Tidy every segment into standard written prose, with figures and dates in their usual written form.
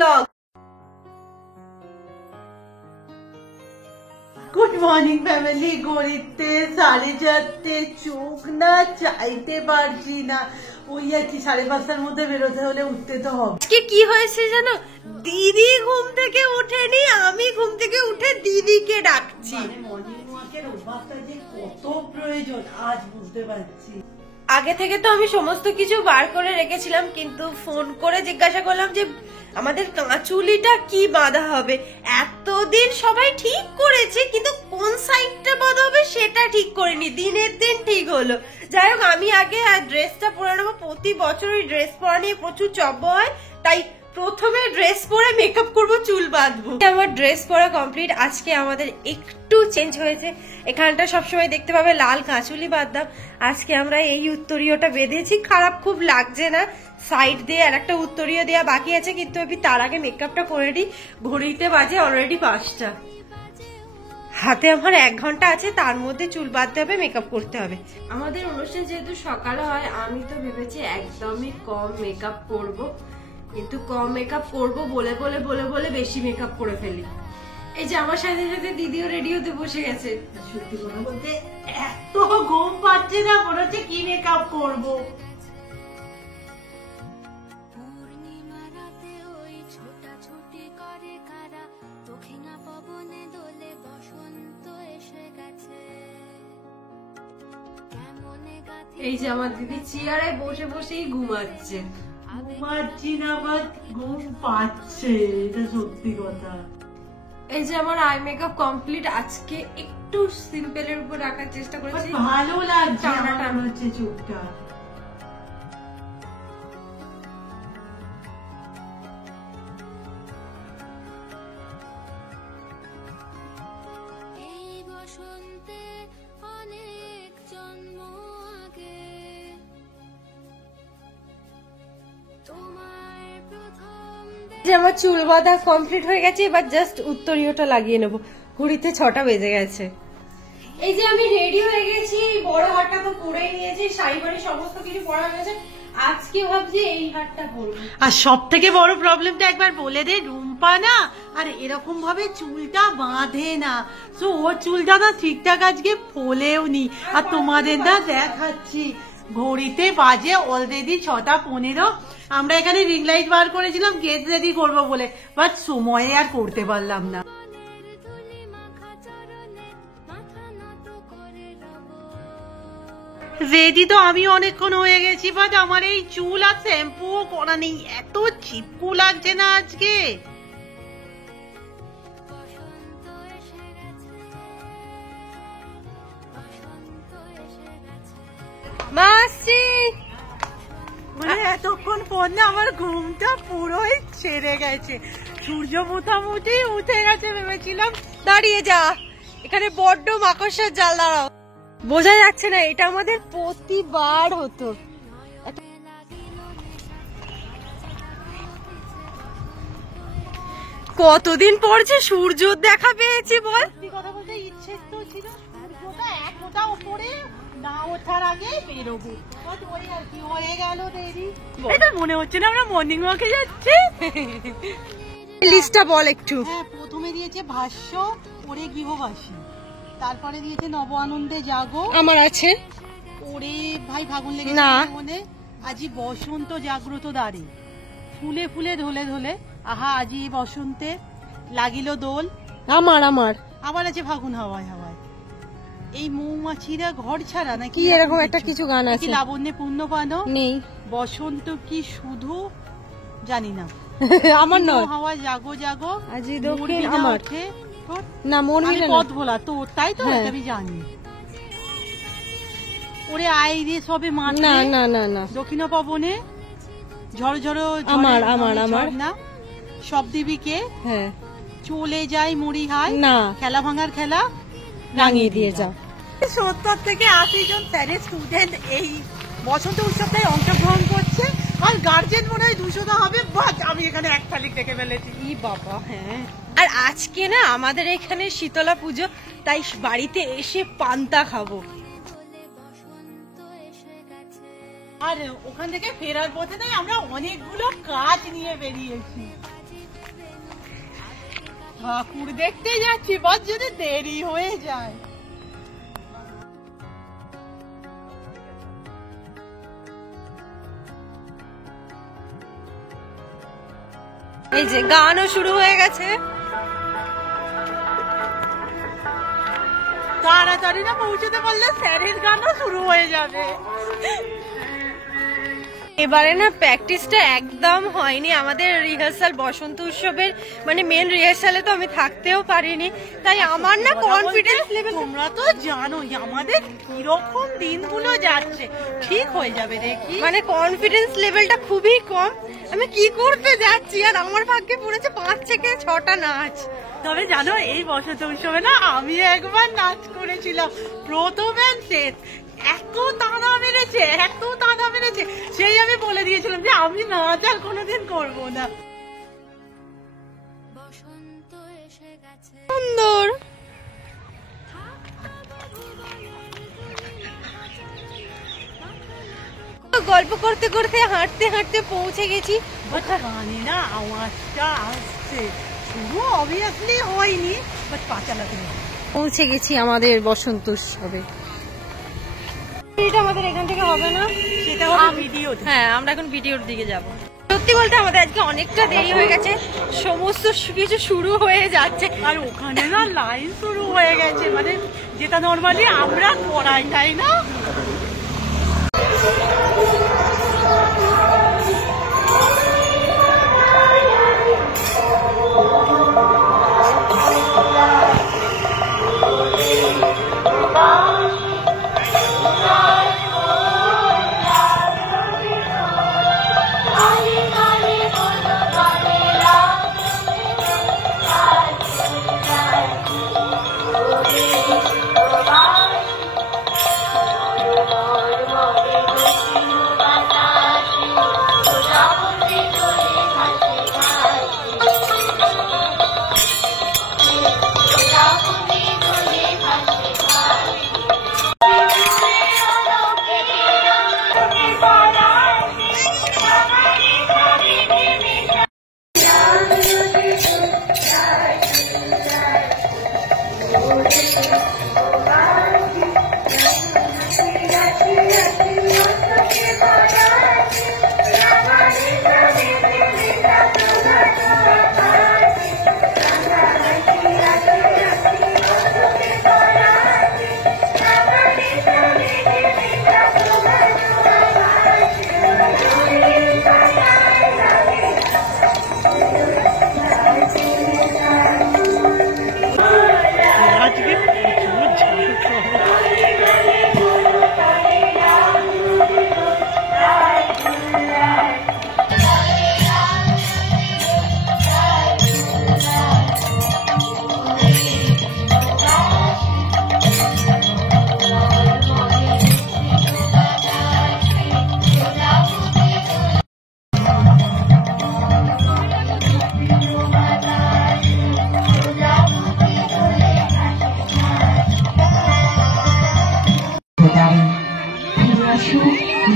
Blog. Good morning family. ঘড়িতে 4:30, চোখ না চাইতে পারছি না। ওই আর কি 5:30টার মধ্যে বেরোতে হলে উঠতে তো হবে। আজকে কি হয়েছে জানো, দিদি ঘুম থেকে উঠেনি, আমি ঘুম থেকে উঠে দিদিকে ডাকছি। মর্নিং ওয়াকের অভ্যাসটা যে কত প্রয়োজন আজ বুঝতে পারছি। আগে থেকে তো আমি সমস্ত কিছু বার করে রেখেছিলাম, কিন্তু ফোন করে জিজ্ঞাসা করলাম যে আমাদের কাঁচুলিটা কি বাঁধা হবে। এতদিন সবাই ঠিক করেছে, কিন্তু কোন সাইডটা বাঁধা হবে সেটা ঠিক করিনি। দিনের দিন ঠিক হলো। যাই হোক, আমি আগে ড্রেসটা পরে নেবো। প্রতি বছর ওই ড্রেস পরা নিয়ে প্রচুর চব্য হয়, তাই প্রথমে ড্রেস পরে মেকআপ করব, চুল বাঁধবো। আমার ড্রেস পরা কমপ্লিট। আজকে আমাদের একটু চেঞ্জ হয়েছে। এখানটা সবসময় দেখতে পাবে লাল কাঁচুলি বাঁধতাম, আজকে আমরা এই উত্তরীয়টা বেঁধেছি। খারাপ খুব লাগছে না। সাইড দিয়ে আর একটা উত্তরীয় দেওয়া বাকি আছে, কিন্তু আমি তার আগে মেকআপটা করে নিই। ঘড়িতে বাজে অলরেডি 5টা। হাতে আমার 1 ঘন্টা আছে, তার মধ্যে চুল বাঁধতে হবে, মেকআপ করতে হবে। আমাদের অনুষ্ঠান যেহেতু সকালে হয়, আমি তো ভেবেছি একদমই কম মেকআপ করব, কিন্তু কম মেকআপ করব বলে বলে বলে বলে বেশি মেকআপ করে ফেলি। এই যে আমার সাথে সাথে দিদিও রেডি হতে বসে গেছে। সত্যি কথা বলতে এত ঘুম পাচ্ছে না, মনে হচ্ছে কি মেকআপ করবো। এই যে আমার দিদি চেয়ারে বসে বসেই ঘুমাচ্ছে। ঘুমাচ্ছি না, বাট ঘুম পাচ্ছে, এটা সত্যি কথা। এই যে আমার আই মেকআপ কমপ্লিট। আজকে একটু সিম্পলের উপর রাখার চেষ্টা করেছি। ভালো লাগছে আমার হচ্ছে চোখটা। যে আমার চুল বাঁধা কমপ্লিট হয়ে গেছে, এবার জাস্ট উত্তরীয়টা লাগিয়ে নেবো। ঘড়িতে 6টা বেজে গেছে। এই যে আমি রেডি হয়ে গেছি, বড় হারটা তো পরেই নিয়েছি, শাড়ি বাড়ি সমস্ত কিছু পরা গেছে। আজকে ভাবছি এই হারটা পরবো। আর সব থেকে বড় প্রবলেমটা একবার বলে দে, রুম্পা না আর এরকম ভাবে চুলটা বাঁধে না। তো ওর চুলটা না ঠিকঠাক আজকে ফোলেও নি। আর তোমাদের না দেখাচ্ছি, ঘড়িতে বাজে অলরেডি 6:15। আমরা এখানে রিং লাইট বার করেছিলাম গেট রেডি করবো বলে, বাট সময়ে আর করতে পারলাম না। রেডি তো আমি অনেকক্ষণ হয়ে গেছি, বাট আমার এই চুল আর শ্যাম্পু করা নেই। এত চিপকু লাগছে না আজকে। মাসি মানে এতক্ষণ পর না আমার ঘুমটা পুরোই ছেড়ে গেছে। সূর্য মোটামুটি উঠে গেছে, ভেবেছিলাম। দাঁড়িয়ে যা, এখানে বড্ড মাকড়সার জাল। দাঁড়াও, বোঝা যাচ্ছে না, এটা আমাদের প্রতিবার হতো। কতদিন পর যে সূর্য দেখা পেয়েছি বল। কথা বলতে ইচ্ছে তো ছিল সূর্যটা এক ফোঁটা উপরে না ওঠার আগে বেরোবো, ওই আর কি হয়ে গেল দেরি। এটা মনে হচ্ছে না আমরা মর্নিং ওয়াকে যাচ্ছি। লিস্টটা বল একটু। হ্যাঁ, প্রথমে দিয়েছে ভাষ্য, ওরে গৃহবাসী। তারপরে দিয়েছে নব আনন্দে জাগো, আমার আছে। ওরে ভাই ফাগুন লেগে না মনে, আজি বসন্ত জাগ্রত দ্বারে, ফুলে ফুলে ধলে ধলে, আহা আজি বসন্তে লাগিল দোল। আমার আবার আছে ফাগুন হাওয়ায় হাওয়ায়, এই মৌমাছিরা ঘর ছাড়া নাকি কি এরকম একটা কিছু গান আছে। লাবণ্যে পূর্ণ পানো নেই, বসন্ত কি শুধু জানি না। আমার নয়। হাওয়া জাগো জাগো, আজি দক্ষিণ আমার না, মন মিলে পথ ভোলা তোর, তাই তো আমি জানি। ওরে আই রে সবে মাঠে, না না না না, দক্ষিণ পবনে ঝড় ঝড় আমার আমার আমার না, সব দিবিকে হ্যাঁ চলে যাই মুড়ি হাই না, খেলা ভাঙার খেলা রাঙিয়ে দিয়ে যাও। 70 থেকে 80 জন স্যারের স্টুডেন্ট এই বসন্ত উৎসবটায় অংশগ্রহণ করছে, আর গার্জেন মনে হয় 200টা হবে। বাট আমি এখানে এক তালিক দেখে ফেলেছি। ই বাবা, হ্যাঁ। আর আজকে না আমাদের এখানে শীতলা পুজো, তাই বাড়িতে এসে পান্তা খাবো। আর ওখান থেকে ফেরার পথে নাই আমরা অনেকগুলো কাজ নিয়ে বেরিয়েছি। ঠাকুর দেখতে যাচ্ছি, বস যদি দেরি হয়ে যায়। এই যে গানও শুরু হয়ে গেছে। তাড়াতাড়ি না পৌঁছতে পারলে স্যারের গানও শুরু হয়ে যাবে। এবারে না প্র্যাকটিসটা একদম হয়নি আমাদের রিহার্সাল, বসন্ত উৎসবের মানে মেন রিহার্সালে তো আমি থাকতেও পারিনি, তাই আমার না কনফিডেন্স লেভেল। তোমরা তো জানোই আমাদের কিরকম দিনগুলো যাচ্ছে, ঠিক হয়ে যাবে দেখি। মানে কনফিডেন্স লেভেলটা খুবই কম, আমি কি করতে যাচ্ছি, আর আমার ভাগ্যে পড়েছে 5 থেকে 6টা নাচ। তবে জানো এই বসন্ত উৎসবে না আমি একবার নাচ করেছিলাম, প্রথম and শেষ। এত তাড়া মেরেছে, এত তাড়া মেরেছে, সেই আমি বলে দিয়েছিলাম যে আমি নাচ আর কোনোদিন করবো না। সুন্দর। গল্প করতে করতে হাঁটতে হাঁটতে পৌঁছে গেছি। গানে না আওয়াজটা আসছে, শুরু অবভিয়াসলি হয়নি, বাট পা চালাতে পৌঁছে গেছি আমাদের বসন্ত উৎসবে। এটা আমাদের এখান থেকে হবে না, সেটা হবে ভিডিও। হ্যাঁ, আমরা এখন ভিডিওর দিকে যাব। সত্যি বলতে আমাদের আজকে অনেকটা দেরি হয়ে গেছে, সমস্ত কিছু শুরু হয়ে যাচ্ছে, আর ওখানে না লাইন শুরু হয়ে গেছে, মানে যেটা নর্মালি আমরা করাই, তাই না?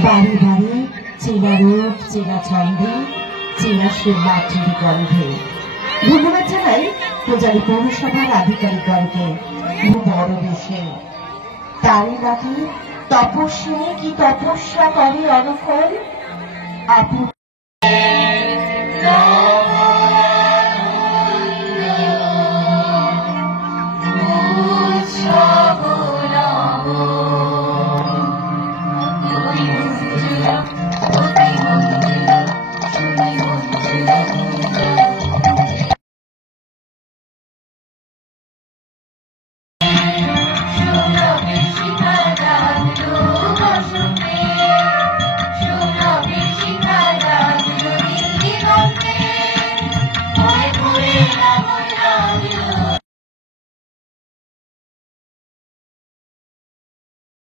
বাড়ি বাড়ি চেনা রূপ, চেনা ছন্দে, চেনা সুর মাতৃ গন্ধে। ধন্যবাদ জানাই পূজারী পৌরসভার আধিকারিকগণকে। বড় দেশে তারই নাকি তপস্বিনী কি তপস্যা করে অনফল আপু।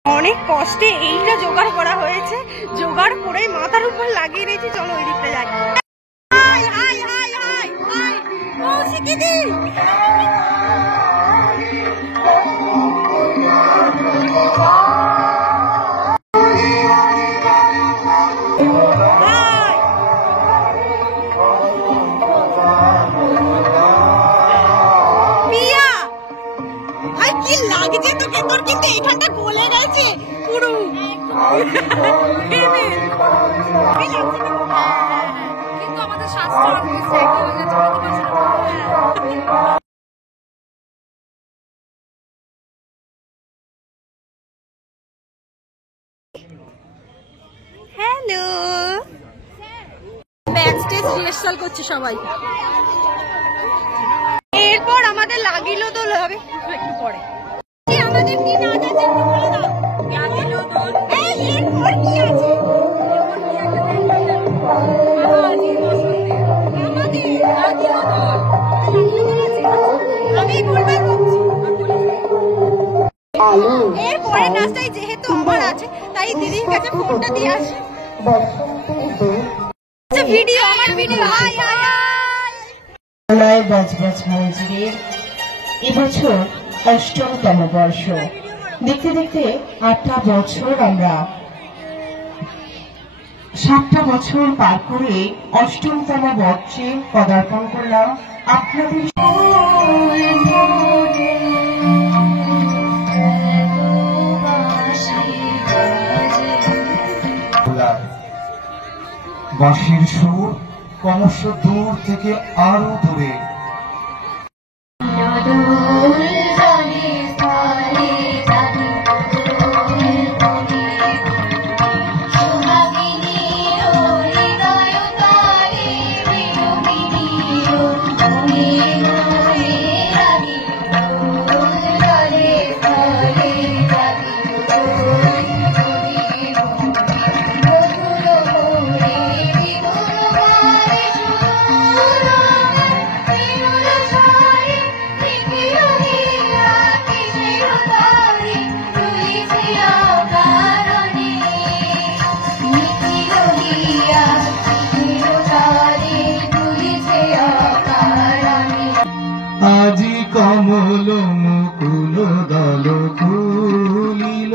অনেক কষ্টে এইটা জোগাড় করা হয়েছে, জোগাড় করে মাথার উপর লাগিয়ে রেখেছি। চলো ওই দিকটা যাই। Hi hi hi hi hi Kaushiki di, কিন্তু আমাদের স্বাস্থ্য অলমোস্ট একই হয়ে গেছে, বুঝতে পারছি না। হ্যালো, ব্যাক স্টেজ রিহার্সাল করছে সবাই। এরপর আমাদের লাগিল দোল হবে একটু পরে। আমাদের কি নাচ আছে একটু বলে দাও। লাগিল দোল, এরপর কি আছে? আমি বলবার বলছি, এর পরের নাচটাই যেহেতু আমার আছে তাই দিদির কাছে ফোনটা দিয়ে আসি। ভিডিও, আমার ভিডিও। বজবজ মঞ্জিরের এবছর ৮ম বর্ষ। দেখতে দেখতে ৮টা বছর, আমরা 7টা বছর পার করে ৮ম বর্ষে পদার্পণ করলাম আপনাদের। বাঁশির সুর ক্রমশ দূর থেকে আরো দূরে। আজি কমল মুকুল দল খুলিল,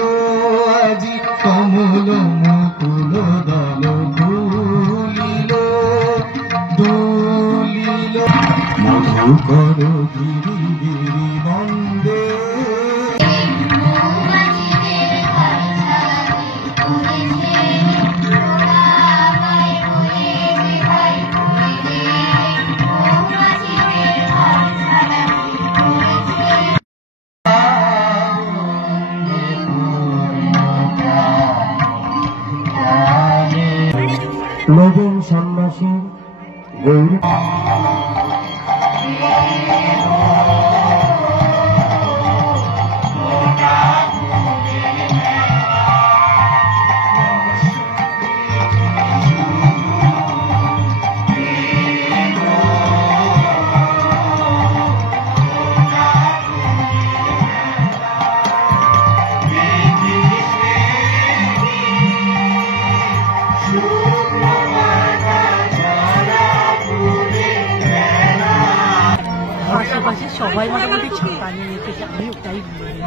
আজি কমল মুকুল দল খুলিল, দুলিল মধুকর গিরি গিরি বন্দে। লবণ সন্ন্যাসী গৌরী আশেপাশে সবাই মোটামুটি ছাতা নিয়ে এসেছে, আমি ওটাই বলি।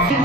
আমি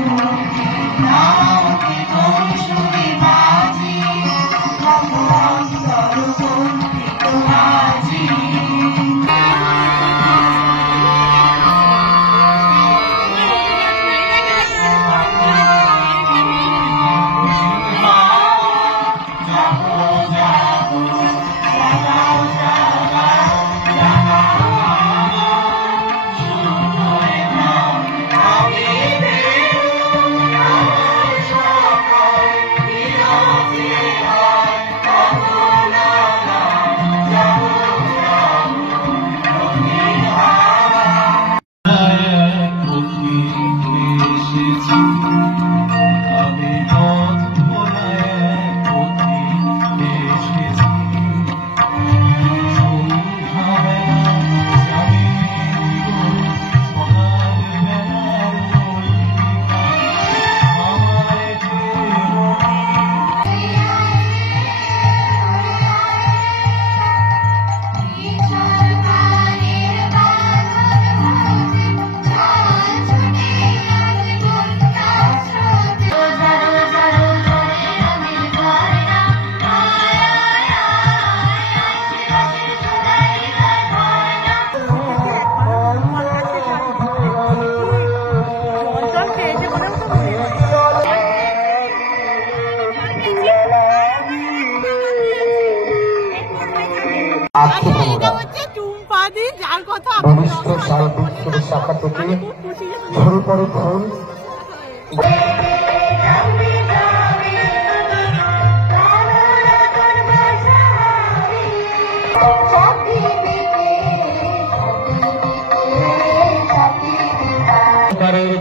আজকে এটা তোমরা হচ্ছে টুম্পাদি, যার কথা বলিষ্ঠ শাল বৃক্ষের শাখা থেকে ঝরে পড়ে ফুল।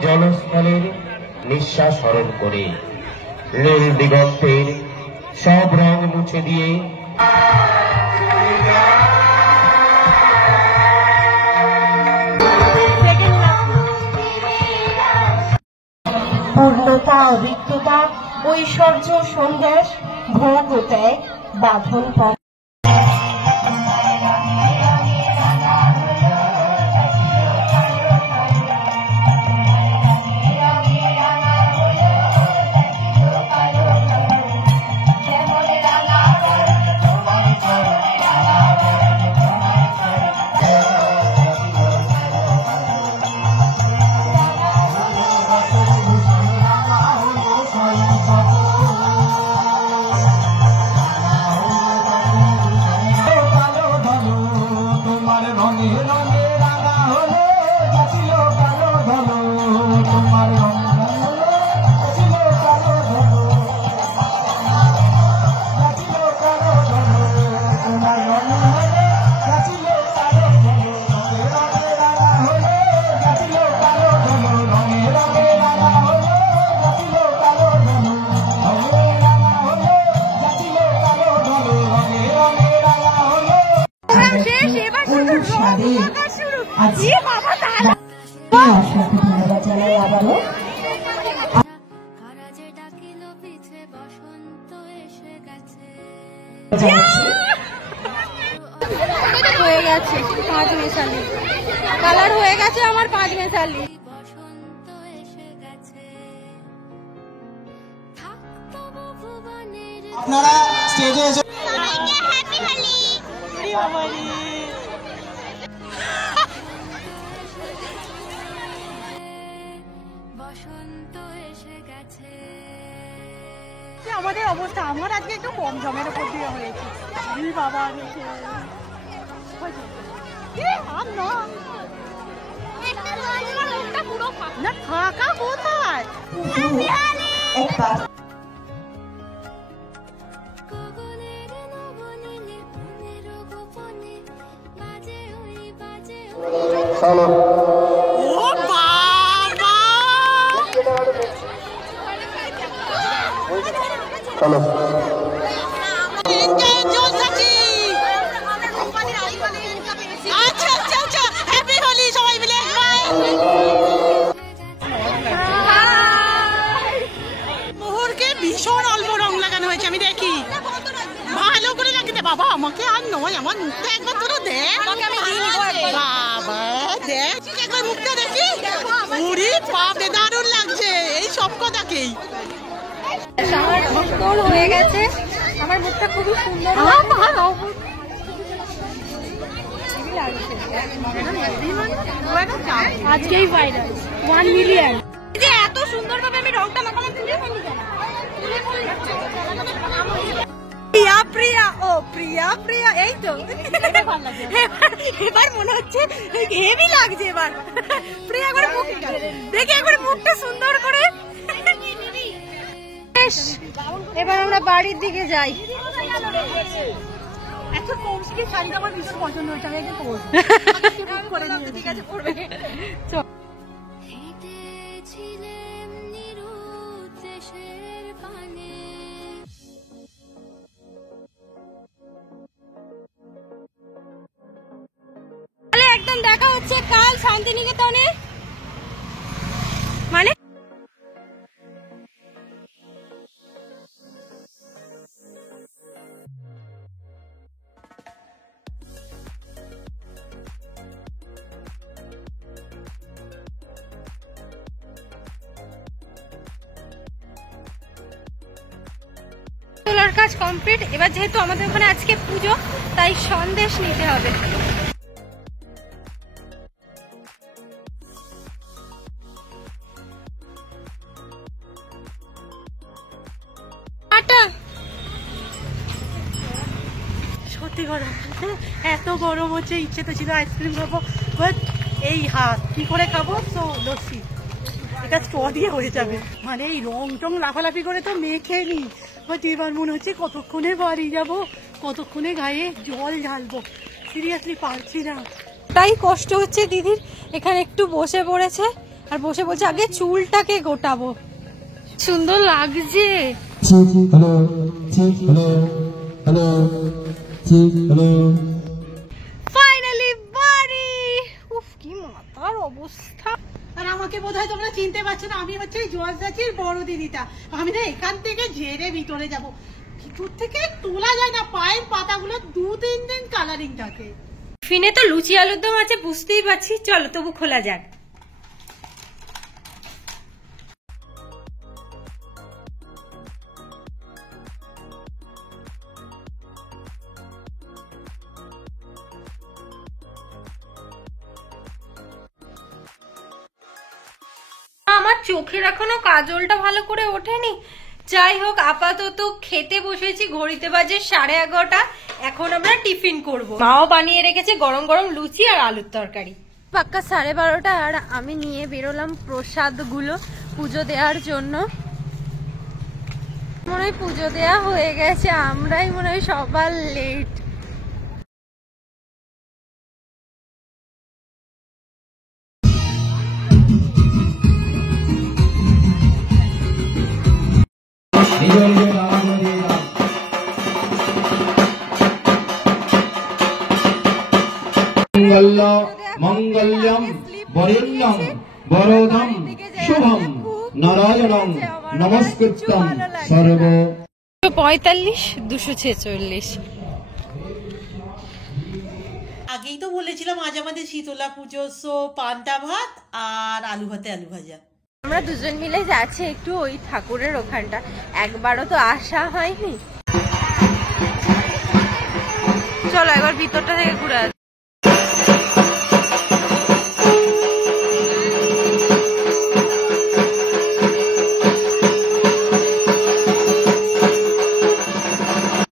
জলস্থলের নিঃশ্বাস হরণ করে নীল দিগন্তের সব রং মুছে দিয়ে পূর্ণতা অরিক্ততা ঐশ্বর্য সন্ন্যাস ভোগ ও ত্যাগ বাঁধন পথ। ধন্যবাদ জানাই আবারও। হয়ে গেছে 5 মেশালি, কালার হয়ে গেছে আমার 5 মেশালি। আপনারা স্টেজে এসে আমাদের অবস্থা, আমার আজকে একটু কম জমের উপর দিয়ে হয়েছে। বাবা না ফাঁকা কোথায়? ও বাবা, চলো মোহরকে ভীষণ অল্প রং লাগানো হয়েছে, আমি দেখি ভালো করে লাগিয়ে দে বাবা। আমাকে আর নয়, আমার মুখটা একবার তোরা দেখ বাবা, দেখ একবার মুখটা দেখি। ওরে বাপরে, দারুণ লাগছে এই সব কথাকেই। আমার সুন্দর হয়ে গেছে, আমার মুখটা খুবই সুন্দর আজকেই ভাইরাল 1 মিলিয়ন। যে এত সুন্দর ভাবে আমি রংটা লাগালাম, তুলে ফেলি কেন? প্রিয়া প্রিয়া, ও প্রিয়া প্রিয়া, এই তো এবার মনে হচ্ছে হেভি লাগছে। এবার প্রিয়া একবার মুখটা দেখে, একবার মুখটা সুন্দর করে। এবার আমরা বাড়ির দিকে যাই। এত কৌশিকের শাড়িটা আমার ভীষণ পছন্দ হয়েছে, আমি একদম করে নিয়ে ঠিক আছে পড়বে। একদম দেখা হচ্ছে কাল শান্তিনিকেতনে। মানে তোলার কাজ কমপ্লিট। এবার যেহেতু আমাদের ওখানে আজকে পুজো, তাই সন্দেশ নিতে হবে। সত্যি গরম, এত গরম হচ্ছে, ইচ্ছে তো ছিল আইসক্রিম খাবো, বাট এই হাত কি করে খাবো? তো লস্যি, এটা স্ট্র দিয়ে হয়ে যাবে। মানে এই রং টং লাফালাফি করে তো মেখে নি, বাট এবার মনে হচ্ছে কতক্ষণে বাড়ি যাব, কতক্ষণে গায়ে জল ঢালবো, সিরিয়াসলি পারছি না। তাই কষ্ট হচ্ছে দিদির, এখানে একটু বসে পড়েছে আর বসে বলছে আগে চুলটাকে গোটাবো। সুন্দর লাগছে। ফাইনালি বাড়ি। উফ কি মাথার অবস্থা। আর আমাকে বোধহয় তোমরা চিনতে পারছো না, আমি হচ্ছে জল চাচির বড় দিদিটা। আমি না এখান থেকে ঝেড়ে ভিতরে যাব, ভিতর থেকে তোলা যায় না, পায়ের পাতাগুলো 2-3 দিন কালারিং থাকে। ফিনে তো লুচি আলুর দম আছে বুঝতেই পারছি, চলো তবু খোলা যাক। আমার চোখের এখনো কাজলটা ভালো করে ওঠেনি। যাই হোক, আপাতত খেতে বসেছি, ঘড়িতে বাজে 11:30। এখন আমরা টিফিন করব। মাও বানিয়ে রেখেছে গরম গরম লুচি আর আলুর তরকারি। পাক্কা 12:30 আর আমি নিয়ে বেরোলাম প্রসাদ গুলো পুজো দেওয়ার জন্য। মনে হয় পুজো দেওয়া হয়ে গেছে, আমরাই মনে হয় সবার লেট। মঙ্গল্যম বরেণ্যম বরদম শুভম নারায়ণং নমস্কৃত্যং সর্ব। 45, 246। আগেই তো বলেছিলাম আজ আমাদের শীতলা পুজো, সো পান্তা ভাত আর আলু ভাতে আলু ভাজা। আমরা দুজন মিলে যাচ্ছি একটু ওই ঠাকুরের ওখানটা, একবারও তো আসা হয়নি। চলো একবার ভিতরটা থেকে ঘুরে আসি।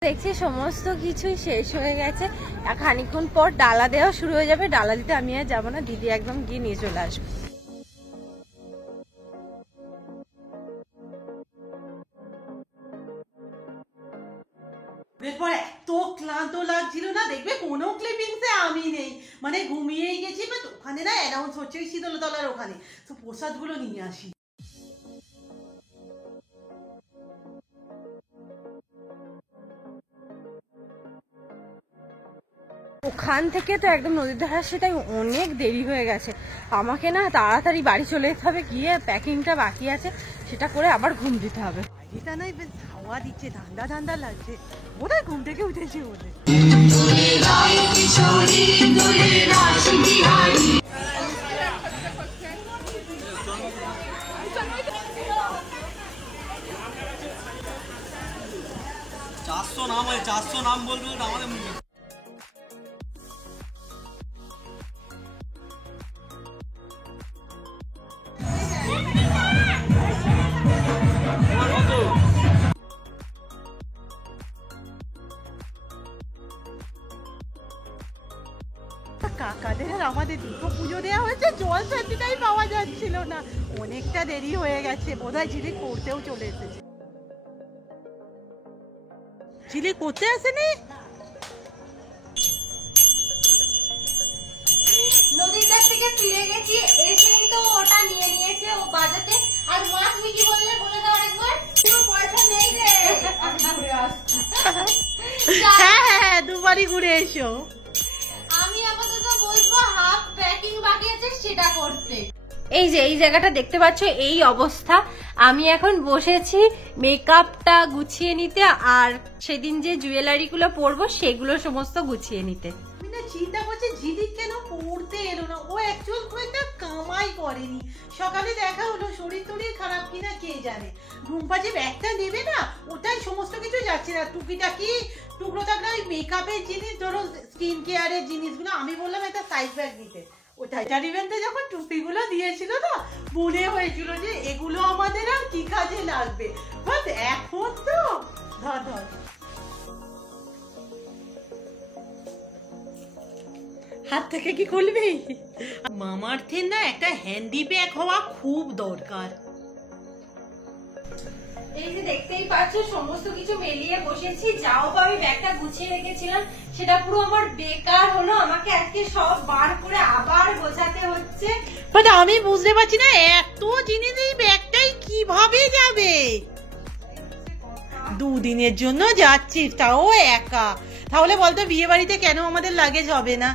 দেখছি সমস্ত কিছুই শেষ হয়ে গেছে, খানিকক্ষণ পর ডালা দেওয়া শুরু হয়ে যাবে। ডালা দিতে আমি আর যাবো না, দিদি একদম গিয়ে নিয়ে চলে আসবে। এরপর এত ক্লান্ত লাগছিল না, দেখবে কোনো ক্লিপিংসে আমি নেই, মানে ঘুমিয়েই গেছি। বাট ওখানে না অ্যানাউন্স হচ্ছে ওই শীতলতলার ওখানে, তো প্রসাদগুলো নিয়ে আসি। ওখান থেকে তো একদম নদীর ধারে আসছে, তাই অনেক দেরি হয়ে গেছে। আমাকে না তাড়াতাড়ি বাড়ি চলে যেতে হবে, গিয়ে প্যাকিংটা বাকি আছে সেটা করে আবার ঘুম দিতে হবে। এটা নয় বেশ হাওয়া দিচ্ছে, ঠান্ডা ঠান্ডা লাগছে, বোধহয় ঘুম থেকে উঠেছি বলে। চারশো নাম বলবে আমাদের কাকাদের আর আমাদের দুটো পুজো দেওয়া হয়েছে, জল শান্তিটাই পাওয়া যাচ্ছিল না, অনেকটা দেরি হয়ে গেছে, বোধহয় ঝিলিক করতেও চলে এসেছে। ঝিলিক করতে আসেনি, নদীর কাছ থেকে ফিরে গেছি, এসেই তো ওটা নিয়ে নিয়েছে ও বাজাতে। আর মা তুমি কি বললে বলে দাও একবার। পয়সা নেই রে, আমি ঘুরে আসছি। হ্যাঁ হ্যাঁ হ্যাঁ, দুবারই ঘুরে এসো। আমি আপাতত বলবো হাফ প্যাকিং বাকি আছে সেটা করতে। এই যে এই জায়গাটা দেখতে পাচ্ছ, এই অবস্থা। আমি এখন বসেছি মেকআপটা গুছিয়ে নিতে, আর সেদিন যে জুয়েলারি গুলো পরবো সেগুলো সমস্ত গুছিয়ে নিতে। আমি না চিন্তা করছি ঝিলিক কেন পড়তে এলো না, ও অ্যাকচুয়াল খুব একটা কামাই করেনি। সকালে দেখা হলো, শরীর টরীর খারাপ কিনা কে জানে। রুম্পা যে ব্যাগটা নেবে না, ওটাই সমস্ত কিছু যাচ্ছে না, টুকিটাকি টুকরো টাকরা ওই মেকআপের জিনিস, ধরো স্কিন কেয়ারের জিনিসগুলো। আমি বললাম একটা সাইড ব্যাগ দিতে, ওটাই ইভেন্টে যখন টুপিগুলো দিয়েছিল না, মনে হয়েছিল যে এগুলো আমাদের আর কি কাজে লাগবে, বাট এখন তো ধর ধর হাত থেকে কি খুলবি? মামার্থের না একটা হ্যান্ডি ব্যাগ হওয়া খুব দরকার। এই যে দেখতেই পাচ্ছ সমস্ত কিছু মেলিয়ে বসেছি, যাও তো আমি ব্যাগটা গুছিয়ে রেখেছিলাম সেটা পুরো আমার বেকার হলো, আমাকে আজকে সব বার করে আবার গোছাতে হচ্ছে। বাট আমি বুঝতে পারছি না এত জিনিস এই ব্যাগটাই কিভাবে যাবে। 2 দিনের জন্য যাচ্ছিস, তাও একা। তাহলে বলতো বিয়ে বাড়িতে কেন আমাদের লাগেজ হবে না?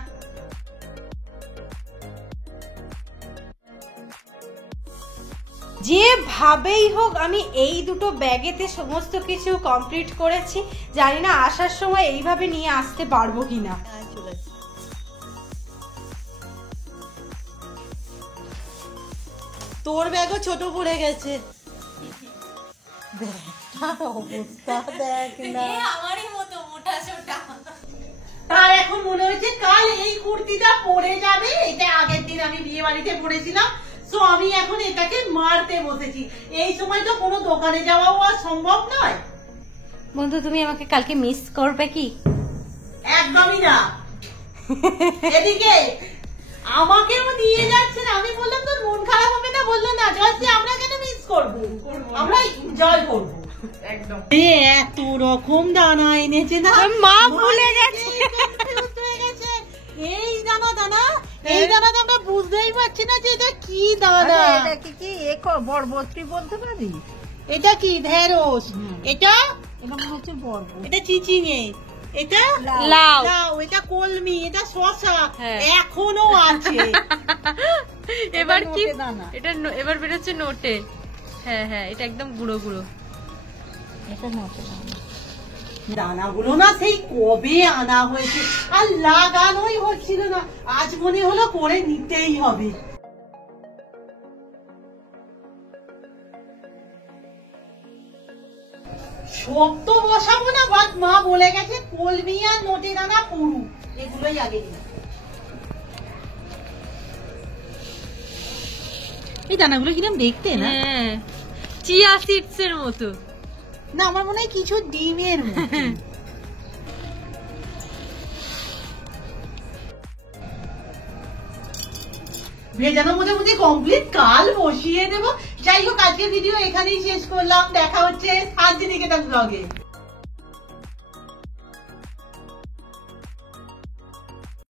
যেভাবেই হোক আমি এই দুটো ব্যাগেতে সমস্ত কিছু কমপ্লিট করেছি, জানি না আসার সময় এইভাবে নিয়ে আসতে পারবো কিনা। তোর ব্যাগও ছোট পড়ে গেছে, অবস্থা দেখ না। আমারই মতো মোটা ছোটা। তার এখন মনে হচ্ছে কাল এই কুর্তিটা পরে যাবে, এটা আগের দিন আমি বিয়ে বাড়িতে পরেছিলাম, তো আমি এখন এটাকে মারতে বসেছি। এই সময় তো কোনো দোকানে যাওয়াও আর সম্ভব নয়। বন্ধু তুমি আমাকে কালকে মিস করবে কি? একদমই না। এদিকে আমাকেও নিয়ে যাচ্ছে না, আমি বললাম তোর মন খারাপ হবে না, বললো না জয়শ্রী আমরা কেন মিস করবো, আমরা এনজয় করবো। একদম এত রকম দানা এনেছে না, মা ভুলে গেছে। এই দানা দানা, এই দানা আমরা বুঝতেই পারছি না যে এটা কি দানা। কি বরবটি বলতে পারি? এটা কি ঢেঁড়স, এটা এটা মনে হচ্ছে বরবটি। এটা চিচিঙে, এটা লাউ, লাউ, এটা কলমি, এটা শসা, হ্যাঁ। এখনো আছে। এবার কি দানা। এটা এবার বেরোচ্ছে নোটে। হ্যাঁ হ্যাঁ এটা একদম গুঁড়ো গুঁড়ো। এটা নটে দানা। দানাগুলো না সেই কবে আনা হয়েছে আর লাগানোই হচ্ছিল না, আজ মনে হলো করে নিতেই হবে। সব তো বসাবো না, বাট মা বলে গেছে কলমি আর নোটে দানা পুরু, এগুলোই আগে দিই। এই দানাগুলো কিরম দেখতে না, হ্যাঁ চিয়া সিডস এর মতো। না আমার মনে হয় কিছু ডিমের মতো। ভেজানো মোটামুটি কমপ্লিট, কাল বসিয়ে দেবো। যাই হোক আজকের ভিডিও এখানেই শেষ করলাম, দেখা হচ্ছে শান্তিনিকেতন ব্লগে।